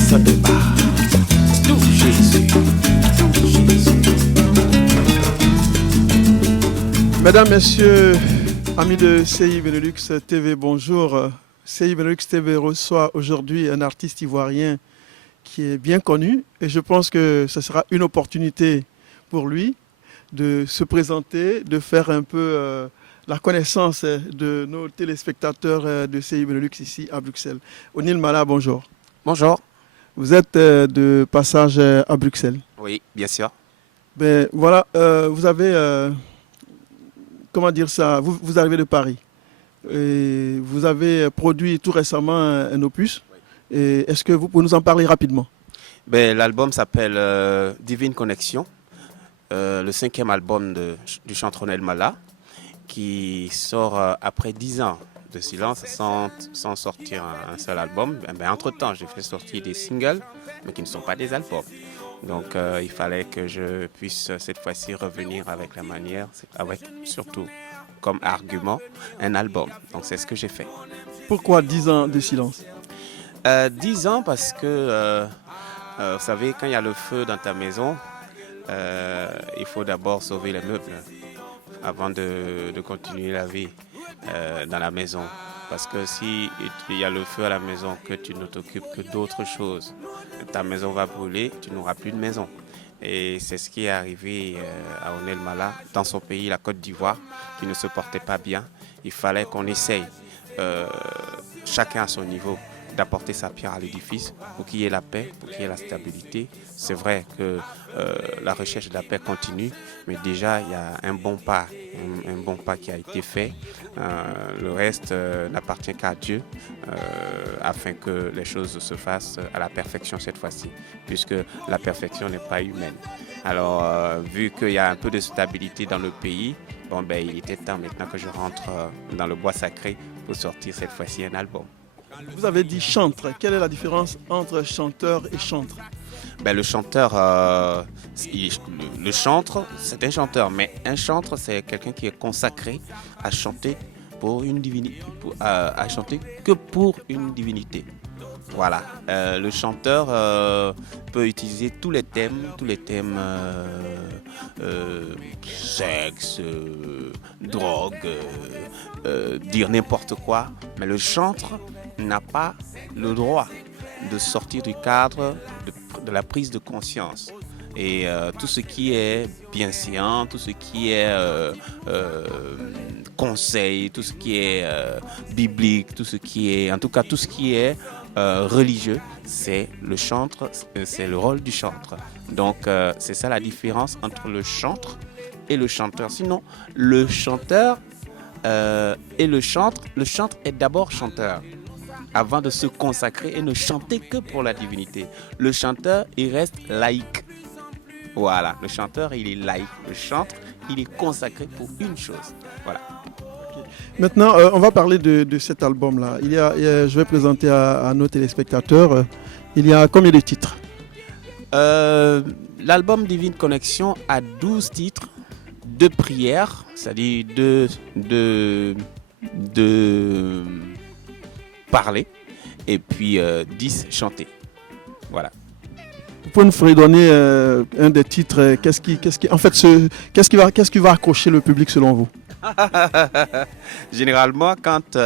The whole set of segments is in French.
grâce de base. Tout Jésus, tout Jésus. Mesdames, Messieurs, amis de CI Benelux TV, bonjour. CI Benelux TV reçoit aujourd'hui un artiste ivoirien qui est bien connu et je pense que ce sera une opportunité pour lui de se présenter, de faire un peu la connaissance de nos téléspectateurs de CI Benelux ici à Bruxelles. O'Neill Mala, bonjour. Bonjour. Vous êtes de passage à Bruxelles. Oui, bien sûr. Ben voilà, vous avez, comment dire ça, vous arrivez de Paris. Et vous avez produit tout récemment un opus. Et est-ce que vous pouvez nous en parler rapidement? L'album s'appelle Divine Connexion, le 5e album du chanteur O'Neill Mala, qui sort après 10 ans de silence sans sortir un seul album. Entre-temps, j'ai fait sortir des singles, mais qui ne sont pas des albums. Donc il fallait que je puisse cette fois-ci revenir avec la manière, avec surtout comme argument un album. Donc c'est ce que j'ai fait. Pourquoi 10 ans de silence? 10 ans parce que, vous savez, quand il y a le feu dans ta maison, il faut d'abord sauver les meubles avant de continuer la vie dans la maison. Parce que si il y a le feu à la maison, que tu ne t'occupes que d'autres choses, ta maison va brûler, tu n'auras plus de maison. Et c'est ce qui est arrivé à O'Neill Mala, dans son pays, la Côte d'Ivoire, qui ne se portait pas bien. Il fallait qu'on essaye, chacun à son niveau, d'apporter sa pierre à l'édifice pour qu'il y ait la paix, pour qu'il y ait la stabilité. C'est vrai que la recherche de la paix continue, mais déjà il y a un bon pas qui a été fait. Le reste n'appartient qu'à Dieu afin que les choses se fassent à la perfection cette fois-ci, puisque la perfection n'est pas humaine. Alors vu qu'il y a un peu de stabilité dans le pays, il était temps maintenant que je rentre dans le bois sacré pour sortir cette fois-ci un album. Vous avez dit chantre. Quelle est la différence entre chanteur et chantre? Le chanteur, le chantre, c'est un chanteur, mais un chantre, c'est quelqu'un qui est consacré à chanter pour une divinité, à chanter que pour une divinité. Voilà. Le chanteur peut utiliser tous les thèmes, sexe, drogue, dire n'importe quoi, mais le chantre n'a pas le droit de sortir du cadre de la prise de conscience. Et tout ce qui est bienséant, tout ce qui est conseil, tout ce qui est biblique, tout ce qui est religieux, c'est le chantre, c'est le rôle du chantre. Donc c'est ça la différence entre le chantre et le chanteur. Sinon, le chanteur et le chantre est d'abord chanteur avant de se consacrer et ne chanter que pour la divinité. Le chanteur, il reste laïque. Voilà, le chanteur, il est laïque. Le chantre, il est consacré pour une chose. Voilà. Okay. Maintenant, on va parler de cet album-là. Je vais présenter à nos téléspectateurs. Il y a combien de titres? L'album Divine Connexion a 12 titres, 2 prières, c'est-à-dire de parler, et puis 10 chanter. Voilà. Vous pouvez nous fredonner un des titres. Qu'est-ce qui va accrocher le public selon vous? Généralement, quand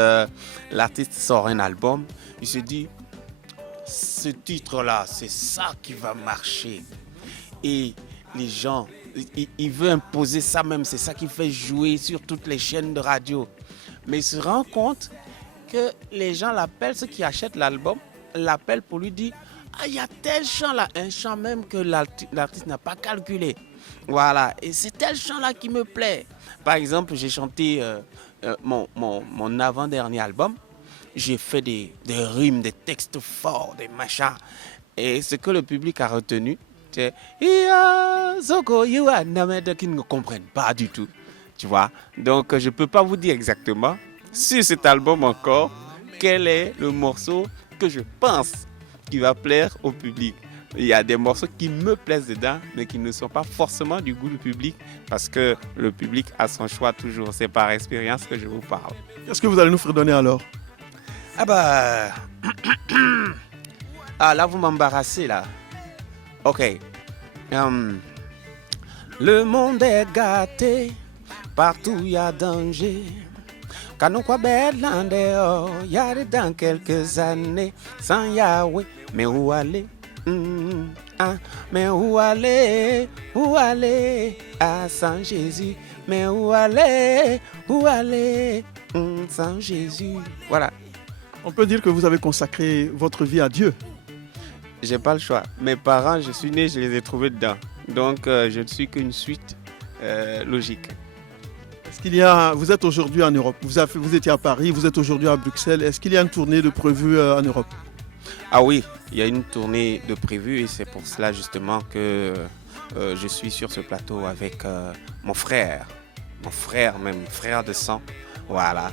l'artiste sort un album, il se dit ce titre-là, c'est ça qui va marcher. Et les gens, il veut imposer ça même, c'est ça qui fait jouer sur toutes les chaînes de radio. Mais il se rend compte que les gens l'appellent, ceux qui achètent l'album, l'appellent pour lui dire « Ah, il y a tel chant-là », un chant même que l'artiste n'a pas calculé. Voilà, et c'est tel chant-là qui me plaît. Par exemple, j'ai chanté mon avant-dernier album, j'ai fait des rimes, des textes forts, des machins. Et ce que le public a retenu, c'est « Zoko, you are Named » qui ne comprennent pas du tout. Tu vois, donc je ne peux pas vous dire exactement sur cet album encore quel est le morceau que je pense qui va plaire au public. Il y a des morceaux qui me plaisent dedans, mais qui ne sont pas forcément du goût du public, parce que le public a son choix toujours. C'est par expérience que je vous parle. Qu'est-ce que vous allez nous redonner alors? Ah, là, vous m'embarrassez, là. Ok. Le monde est gâté, partout il y a danger. Quand on croit belle l'an dehors, il y a dans quelques années, sans Yahweh, mais où aller? Mais où aller? Où aller? Ah, sans Jésus, mais où aller? Où aller? Sans Jésus. Voilà. On peut dire que vous avez consacré votre vie à Dieu. J'ai pas le choix. Mes parents, je suis né, je les ai trouvés dedans. Donc, je ne suis qu'une suite logique. Est-ce qu'il y a, vous êtes aujourd'hui en Europe, vous étiez à Paris, vous êtes aujourd'hui à Bruxelles. Est-ce qu'il y a une tournée de prévue en Europe? Ah oui, il y a une tournée de prévue et c'est pour cela justement que je suis sur ce plateau avec mon frère même, frère de sang. Voilà,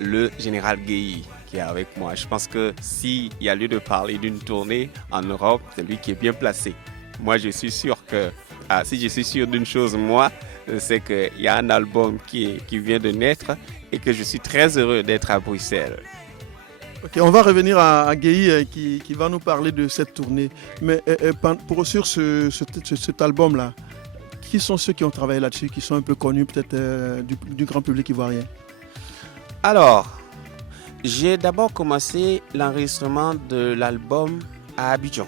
le général Gueye qui est avec moi. Je pense que s'il y a lieu de parler d'une tournée en Europe, c'est lui qui est bien placé. Moi, je suis sûr que, si je suis sûr d'une chose, moi, c'est qu'il y a un album qui vient de naître et que je suis très heureux d'être à Bruxelles. Ok, on va revenir à Gueye qui va nous parler de cette tournée. Mais sur cet album-là, qui sont ceux qui ont travaillé là-dessus, qui sont un peu connus peut-être du grand public ivoirien? Alors, j'ai d'abord commencé l'enregistrement de l'album à Abidjan.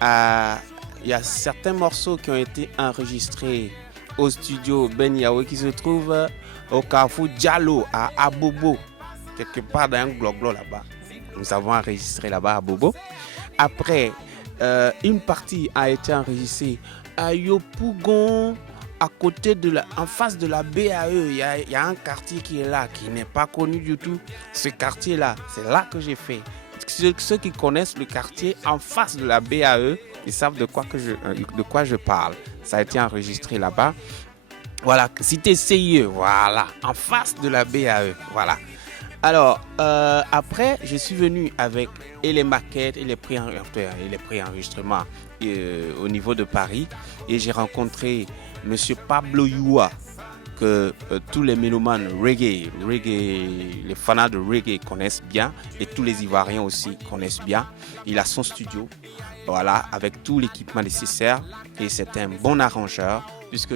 Il y a certains morceaux qui ont été enregistrés au studio Ben Yahweh qui se trouve au Carrefour Diallo à Abobo, quelque part dans un glo-glo là-bas. Nous avons enregistré là-bas à Abobo. Après, une partie a été enregistrée à Yopougon, à côté en face de la BAE. Il y a un quartier qui est là, qui n'est pas connu du tout. Ce quartier-là, c'est là que j'ai fait. Ceux qui connaissent le quartier en face de la BAE, ils savent de quoi je parle. Ça a été enregistré là-bas. Voilà, cité CIE, voilà, en face de la BAE, voilà. Alors, après, je suis venu avec les maquettes et les pré-enregistrements au niveau de Paris. Et j'ai rencontré M. Pablo Youa, que tous les mélomanes reggae, les fanats de reggae connaissent bien. Et tous les Ivoiriens aussi connaissent bien. Il a son studio, voilà, avec tout l'équipement nécessaire. Et c'est un bon arrangeur, puisque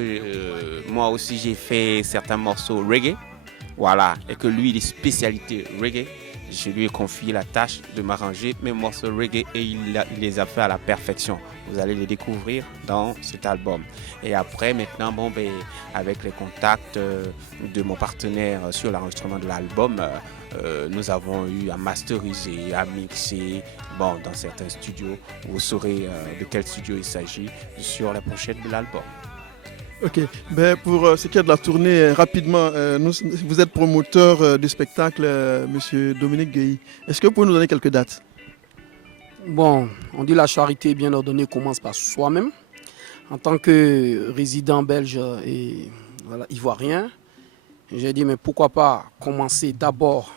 moi aussi j'ai fait certains morceaux reggae. Voilà, et que lui, il est spécialité reggae. Je lui ai confié la tâche de m'arranger mes morceaux reggae et il les a fait à la perfection. Vous allez les découvrir dans cet album. Et après, maintenant, avec les contacts de mon partenaire sur l'enregistrement de l'album, nous avons eu à masteriser, à mixer dans certains studios. Vous saurez de quel studio il s'agit sur la pochette de l'album. Ok, pour ce qui est de la tournée, rapidement, vous êtes promoteur du spectacle, Monsieur Dominique Gueye. Est-ce que vous pouvez nous donner quelques dates? Bon, on dit la charité bien ordonnée commence par soi-même. En tant que résident belge et ivoirien, j'ai dit mais pourquoi pas commencer d'abord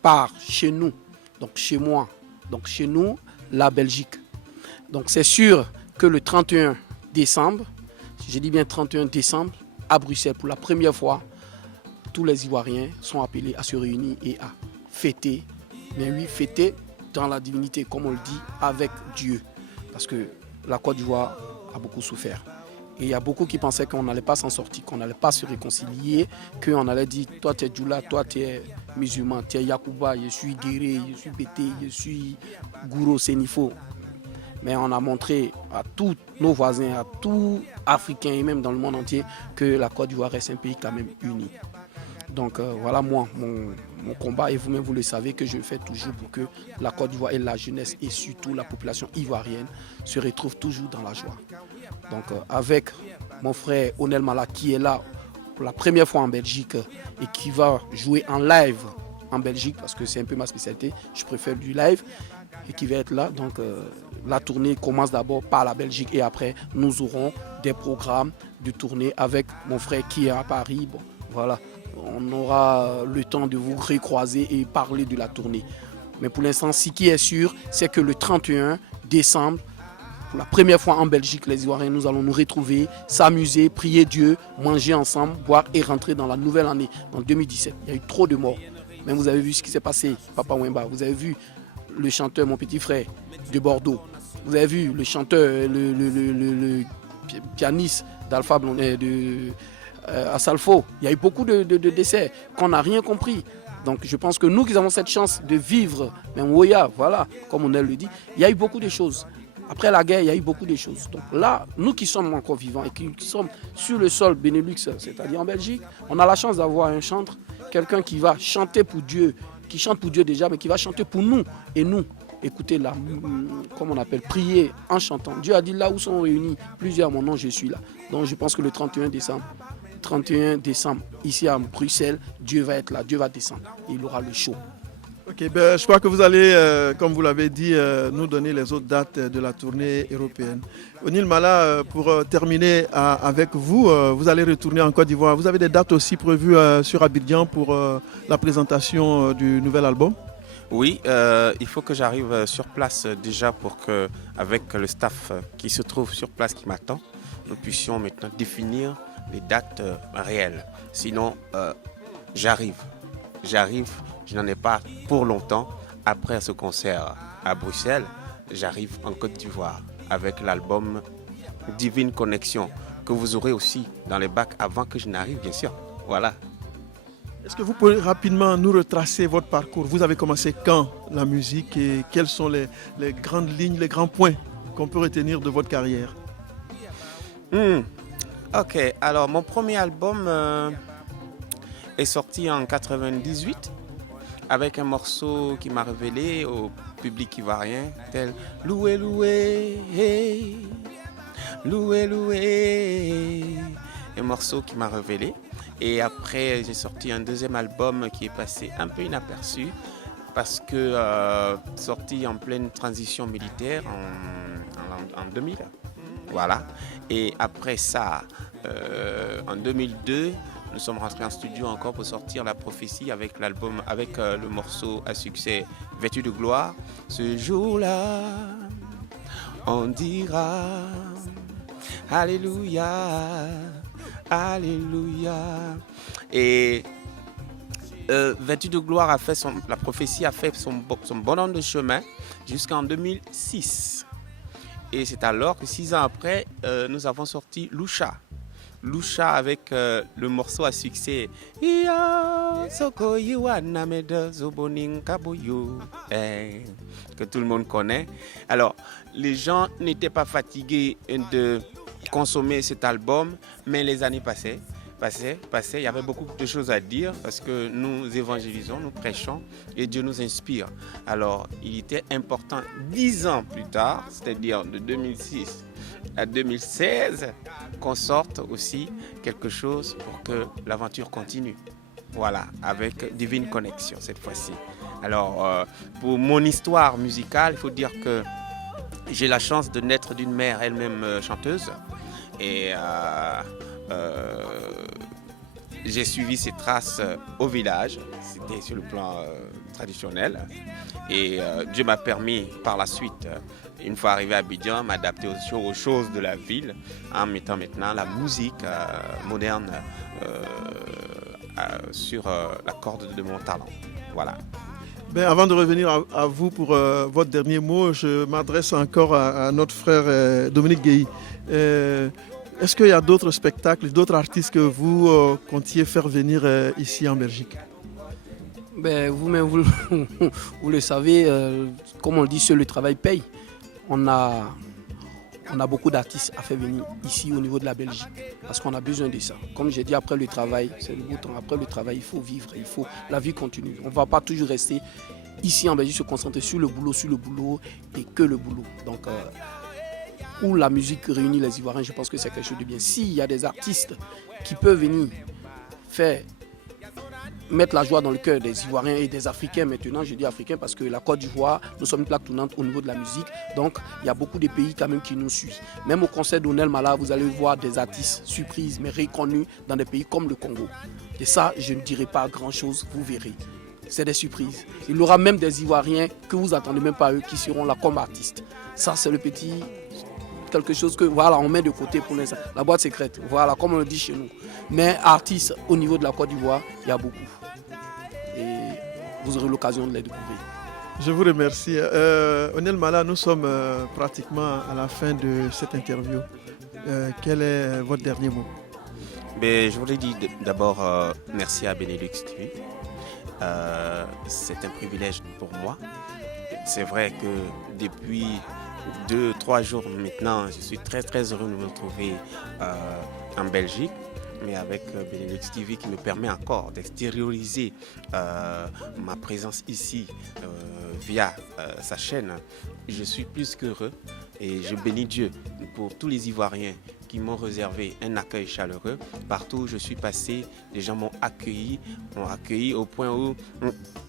par chez nous, donc chez moi, donc chez nous, la Belgique. Donc c'est sûr que le 31 décembre, j'ai dit bien 31 décembre, à Bruxelles, pour la première fois, tous les Ivoiriens sont appelés à se réunir et à fêter. Mais oui, fêter dans la divinité, comme on le dit, avec Dieu. Parce que la Côte d'Ivoire a beaucoup souffert. Et il y a beaucoup qui pensaient qu'on n'allait pas s'en sortir, qu'on n'allait pas se réconcilier, qu'on allait dire, toi tu es Djoula, toi tu es musulman, tu es Yakouba, je suis Guéré, je suis Bété, je suis Gouro Sénifo. Mais on a montré à tous nos voisins, à tous Africains et même dans le monde entier que la Côte d'Ivoire reste un pays quand même uni. Donc voilà mon combat et vous-même vous le savez que je fais toujours pour que la Côte d'Ivoire et la jeunesse et surtout la population ivoirienne se retrouvent toujours dans la joie. Donc avec mon frère Onel Mala qui est là pour la première fois en Belgique et qui va jouer en live en Belgique parce que c'est un peu ma spécialité, je préfère du live et qui va être là. Donc la tournée commence d'abord par la Belgique et après nous aurons des programmes de tournée avec mon frère qui est à Paris. Bon, voilà, on aura le temps de vous recroiser et parler de la tournée. Mais pour l'instant, ce qui est sûr, c'est que le 31 décembre, pour la première fois en Belgique, les Ivoiriens, nous allons nous retrouver, s'amuser, prier Dieu, manger ensemble, boire et rentrer dans la nouvelle année, en 2017. Il y a eu trop de morts. Mais vous avez vu ce qui s'est passé, Papa Wemba, vous avez vu le chanteur, mon petit frère, de Bordeaux. Vous avez vu le chanteur, le pianiste d'Alpha Blondet, Asalfo. Il y a eu beaucoup de décès qu'on n'a rien compris. Donc je pense que nous qui avons cette chance de vivre, même Woya, voilà, comme on le dit, il y a eu beaucoup de choses. Après la guerre, il y a eu beaucoup de choses. Donc là, nous qui sommes encore vivants et qui sommes sur le sol Benelux, c'est-à-dire en Belgique, on a la chance d'avoir un chantre, quelqu'un qui va chanter pour Dieu, qui chante pour Dieu déjà, mais qui va chanter pour nous. Et nous, écoutez là, comme on appelle, prier en chantant. Dieu a dit là où sont réunis plusieurs, mon nom, je suis là. Donc je pense que le 31 décembre, ici à Bruxelles, Dieu va être là, Dieu va descendre. Et il aura le show. Ok, je crois que vous allez, comme vous l'avez dit, nous donner les autres dates de la tournée européenne. Onil Mala, pour terminer avec vous, vous allez retourner en Côte d'Ivoire. Vous avez des dates aussi prévues sur Abidjan pour la présentation du nouvel album? Oui, il faut que j'arrive sur place déjà pour que, avec le staff qui se trouve sur place qui m'attend, nous puissions maintenant définir les dates réelles. Sinon, j'arrive, je n'en ai pas pour longtemps. Après ce concert à Bruxelles, j'arrive en Côte d'Ivoire avec l'album Divine Connexion, que vous aurez aussi dans les bacs avant que je n'arrive, bien sûr. Voilà. Est-ce que vous pouvez rapidement nous retracer votre parcours? Vous avez commencé quand la musique et quelles sont les grandes lignes, les grands points qu'on peut retenir de votre carrière? Ok, alors mon premier album est sorti en 98 avec un morceau qui m'a révélé au public ivoirien tel Loué Loué, hey, Loué Loué, un morceau qui m'a révélé. Et après j'ai sorti un deuxième album qui est passé un peu inaperçu parce que sorti en pleine transition militaire en 2000. Voilà. Et après ça, en 2002, nous sommes rentrés en studio encore pour sortir La Prophétie avec l'album, avec le morceau à succès Vêtu de gloire. Ce jour-là, on dira Alléluia, Alléluia. Et Vêtu de gloire a fait La Prophétie a fait son bonhomme de chemin jusqu'en 2006. Et c'est alors que 6 ans après, nous avons sorti Loucha. Loucha avec le morceau à succès que tout le monde connaît. Alors, les gens n'étaient pas fatigués de consommer cet album, mais les années passaient. Il y avait beaucoup de choses à dire parce que nous évangélisons, nous prêchons et Dieu nous inspire. Alors, il était important 10 ans plus tard, c'est-à-dire de 2006 à 2016, qu'on sorte aussi quelque chose pour que l'aventure continue. Voilà, avec Divine Connexion cette fois-ci. Alors, pour mon histoire musicale, il faut dire que j'ai la chance de naître d'une mère elle-même chanteuse et j'ai suivi ses traces au village, c'était sur le plan traditionnel. Et Dieu m'a permis par la suite, une fois arrivé à Abidjan, m'adapter aux choses de la ville en mettant maintenant la musique moderne sur la corde de mon talent. Voilà. Avant de revenir à vous pour votre dernier mot, je m'adresse encore à notre frère Dominique Guéhi. Est-ce qu'il y a d'autres spectacles, d'autres artistes que vous comptiez faire venir ici en Belgique? Vous-même, vous le savez, comme on le dit, seul le travail paye. On a beaucoup d'artistes à faire venir ici au niveau de la Belgique parce qu'on a besoin de ça. Comme j'ai dit, après le travail, c'est le beau temps. Après le travail, il faut vivre, la vie continue. On ne va pas toujours rester ici en Belgique, se concentrer sur le boulot et que le boulot. Donc, où la musique réunit les Ivoiriens, je pense que c'est quelque chose de bien. S'il y a des artistes qui peuvent venir mettre la joie dans le cœur des Ivoiriens et des Africains maintenant, je dis Africains parce que la Côte d'Ivoire, nous sommes une plaque tournante au niveau de la musique, donc il y a beaucoup de pays quand même qui nous suivent. Même au concert d'Onel Mala, vous allez voir des artistes surprises mais reconnus dans des pays comme le Congo. Et ça, je ne dirai pas grand-chose, vous verrez. C'est des surprises. Il y aura même des Ivoiriens que vous n'attendez même pas eux qui seront là comme artistes. Ça, c'est le petit... quelque chose que voilà, on met de côté pour l'instant. La boîte secrète, voilà, comme on le dit chez nous. Mais artistes au niveau de la Côte d'Ivoire, il y a beaucoup. Et vous aurez l'occasion de les découvrir. Je vous remercie. Onel Mala, nous sommes pratiquement à la fin de cette interview. Quel est votre dernier mot? Mais je voudrais dire d'abord merci à Benelux TV. C'est un privilège pour moi. C'est vrai que depuis 2-3 jours maintenant, je suis très très heureux de me retrouver en Belgique, mais avec Benelux TV qui me permet encore d'extérioriser ma présence ici via sa chaîne. Je suis plus qu'heureux et je bénis Dieu pour tous les Ivoiriens qui m'ont réservé un accueil chaleureux. Partout où je suis passé, les gens m'ont accueilli au point où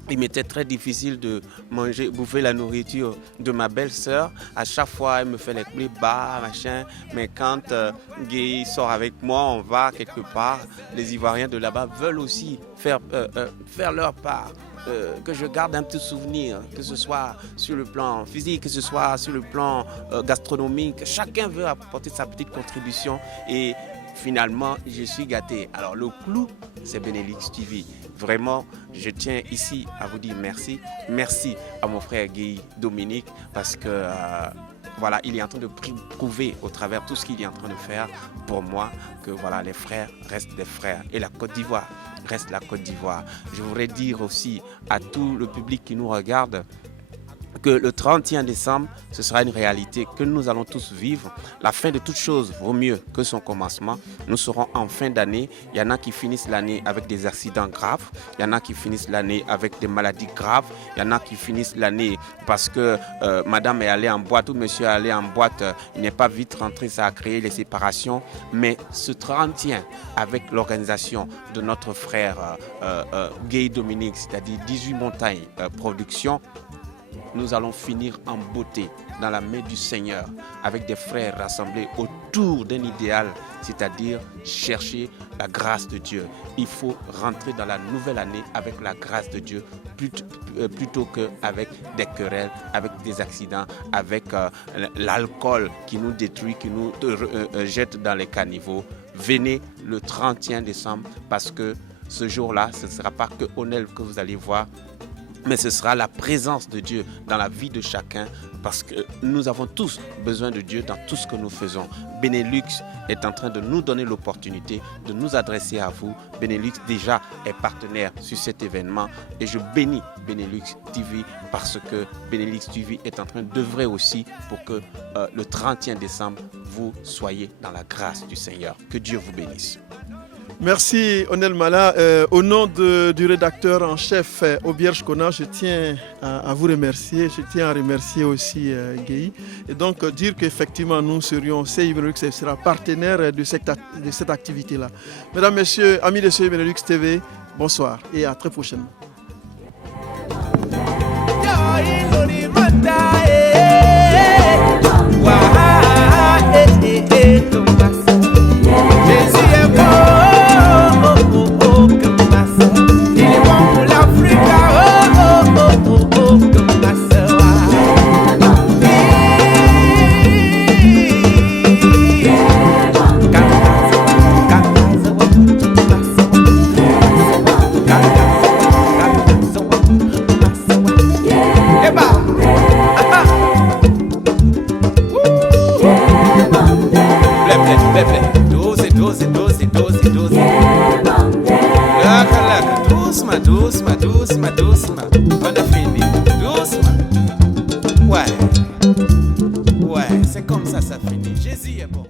il m'était très difficile de manger, bouffer la nourriture de ma belle-sœur. À chaque fois, elle me fait les plus bas, machin. Mais quand Guy sort avec moi, on va quelque part. Les Ivoiriens de là-bas veulent aussi faire leur part. Que je garde un petit souvenir, que ce soit sur le plan physique, que ce soit sur le plan gastronomique. Chacun veut apporter sa petite contribution et finalement, je suis gâté. Alors le clou, c'est Benelux TV. Vraiment, je tiens ici à vous dire merci. Merci à mon frère Guy Dominique parce que voilà, il est en train de prouver au travers tout ce qu'il est en train de faire pour moi que voilà, les frères restent des frères et la Côte d'Ivoire reste la Côte d'Ivoire. Je voudrais dire aussi à tout le public qui nous regarde que le 31 décembre, ce sera une réalité que nous allons tous vivre. La fin de toute chose vaut mieux que son commencement. Nous serons en fin d'année. Il y en a qui finissent l'année avec des accidents graves. Il y en a qui finissent l'année avec des maladies graves. Il y en a qui finissent l'année parce que madame est allée en boîte ou monsieur est allé en boîte. Il n'est pas vite rentré, ça a créé les séparations. Mais ce 31, avec l'organisation de notre frère Guy Dominique, c'est-à-dire 18 montagnes production, nous allons finir en beauté dans la main du Seigneur avec des frères rassemblés autour d'un idéal, c'est-à-dire chercher la grâce de Dieu. Il faut rentrer dans la nouvelle année avec la grâce de Dieu plutôt qu'avec des querelles, avec des accidents, avec l'alcool qui nous détruit, qui nous jette dans les caniveaux. Venez le 31 décembre parce que ce jour-là, ce ne sera pas que Onel que vous allez voir, mais ce sera la présence de Dieu dans la vie de chacun parce que nous avons tous besoin de Dieu dans tout ce que nous faisons. Benelux est en train de nous donner l'opportunité de nous adresser à vous. Benelux déjà est partenaire sur cet événement et je bénis Benelux TV parce que Benelux TV est en train d'œuvrer aussi pour que le 31 décembre, vous soyez dans la grâce du Seigneur. Que Dieu vous bénisse. Merci Onel Mala. Au nom du rédacteur en chef Obierge Kona, je tiens à vous remercier. Je tiens à remercier aussi Guy. Et donc dire qu'effectivement nous serions, CI Benelux sera partenaire de cette activité-là. Mesdames, Messieurs, amis de CI Benelux TV, bonsoir et à très prochainement. Doucement, on a fini. Doucement. Ouais, c'est comme ça finit. Jésus est bon.